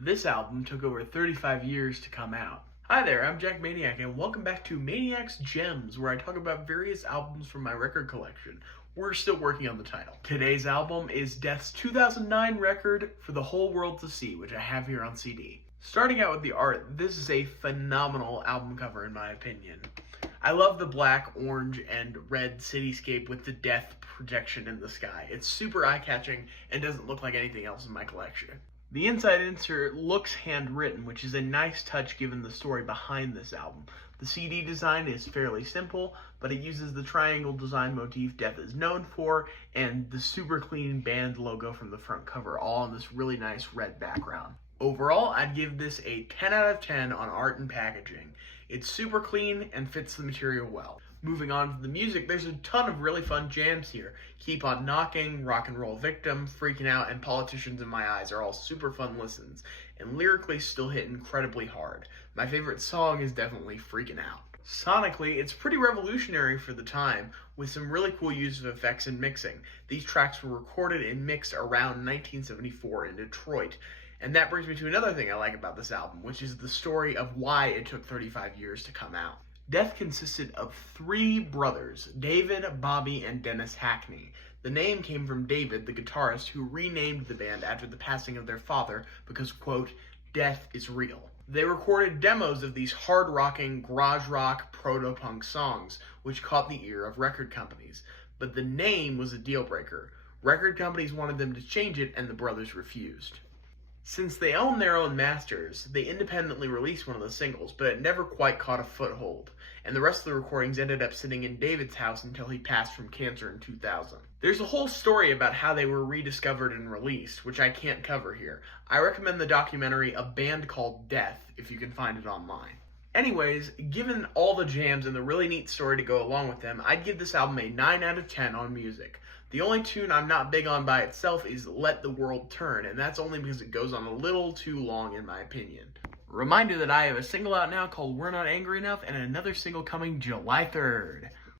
This album took over 35 years to come out. Hi there, I'm Jack Maniac, and welcome back to Maniac's Gems, where I talk about various albums from my record collection. We're still working on the title. Today's album is Death's 2009 record, For the Whole World to See, which I have here on CD. Starting out with the art, this is a phenomenal album cover in my opinion. I love the black, orange, and red cityscape with the death projection in the sky. It's super eye-catching and doesn't look like anything else in my collection. The inside insert looks handwritten, which is a nice touch given the story behind this album. The CD design is fairly simple, but it uses the triangle design motif Death is known for, and the super clean band logo from the front cover, all on this really nice red background. Overall, I'd give this a 10 out of 10 on art and packaging. It's super clean and fits the material well. Moving on to the music, there's a ton of really fun jams here. Keep on Knocking, Rock and Roll Victim, Freaking Out, and Politicians in My Eyes are all super fun listens, and lyrically still hit incredibly hard. My favorite song is definitely Freaking Out. Sonically, it's pretty revolutionary for the time, with some really cool use of effects and mixing. These tracks were recorded and mixed around 1974 in Detroit. And that brings me to another thing I like about this album, which is the story of why it took 35 years to come out. Death consisted of three brothers, David, Bobby, and Dennis Hackney. The name came from David, the guitarist, who renamed the band after the passing of their father because, quote, death is real. They recorded demos of these hard-rocking, garage rock, proto-punk songs, which caught the ear of record companies. But the name was a deal-breaker. Record companies wanted them to change it, and the brothers refused. Since they own their own masters, they independently released one of the singles, but it never quite caught a foothold, and the rest of the recordings ended up sitting in David's house until he passed from cancer in 2000. There's a whole story about how they were rediscovered and released, which I can't cover here. I recommend the documentary A Band Called Death, if you can find it online. Anyways, given all the jams and the really neat story to go along with them, I'd give this album a 9 out of 10 on music. The only tune I'm not big on by itself is Let the World Turn, and that's only because it goes on a little too long in my opinion. Reminder that I have a single out now called We're Not Angry Enough, and another single coming July 3rd.